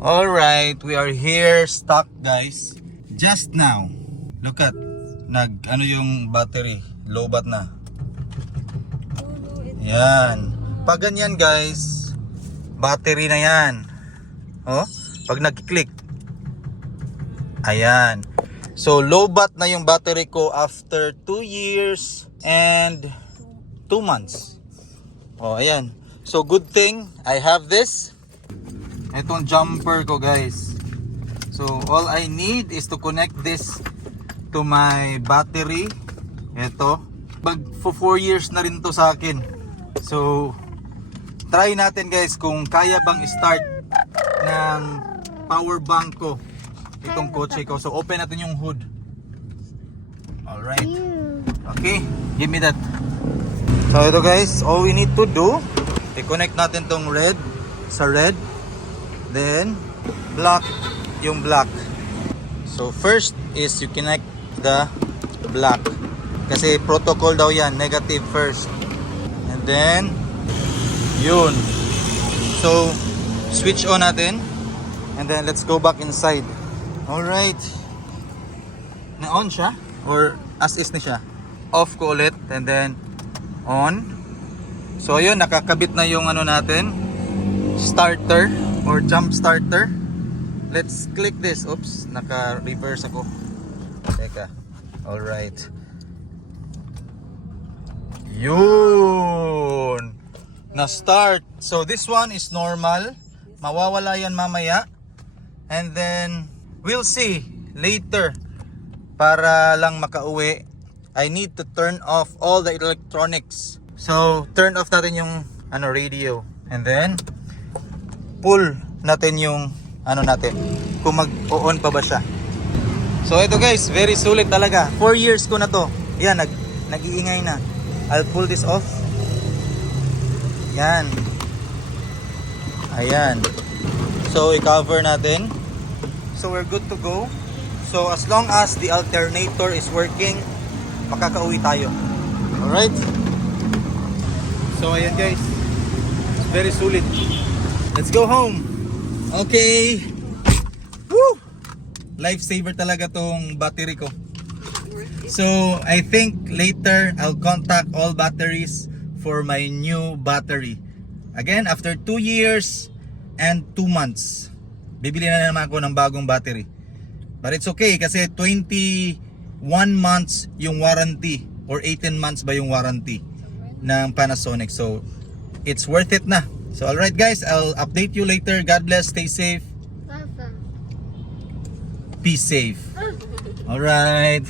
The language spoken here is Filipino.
Alright, we are here stuck guys. Just now. Look at ano yung battery, lowbat na. Yan. Pag ganyan guys, battery na yan. Oh, pag nag-click. Ayan. So lowbat na yung battery ko after 2 years and 2 months. Oh, ayan. So good thing I have this. Itong jumper ko guys. So all I need is to connect this to my battery. Ito. For 4 years na rin to sa akin. So try natin guys kung kaya bang start ng power bank ko itong kotse ko. So open natin yung hood. Alright. Okay, give me that. So ito guys, all we need to do, i-connect natin tong red sa red. Then black yung black. So first is you connect the black. Kasi protocol daw yan, negative first. And then yun. So switch on natin. And then let's go back inside. Alright. Na-on siya? Or as is na siya? Off ko ulit. And then on. So ayun, nakakabit na yung ano natin, starter or jump starter. Let's click this. Oops, naka-reverse ako. Teka. Alright. Yun. Na-start. So this one is normal. Mawawala yan mamaya. And then we'll see later. Para lang makauwi, I need to turn off all the electronics. So turn off natin yung radio. And then pull natin yung natin, kung mag-on pa ba siya. So ito guys, very sulit talaga. 4 years ko na to. Yan, nag-iingay na. I'll pull this off. Yan. Ayan. So i-cover natin. So we're good to go. So as long as the alternator is working, makakauwi tayo. Alright. So ayan guys, it's very sulit. Let's go home. Okay. Woo! Lifesaver talaga tong battery ko. So I think later I'll contact all batteries for my new battery. Again, after 2 years and 2 months, bibili na naman ako ng bagong battery. But it's okay kasi 21 months yung warranty or 18 months ba yung warranty ng Panasonic. So it's worth it na. So alright guys, I'll update you later. God bless, stay safe. Be safe. Alright.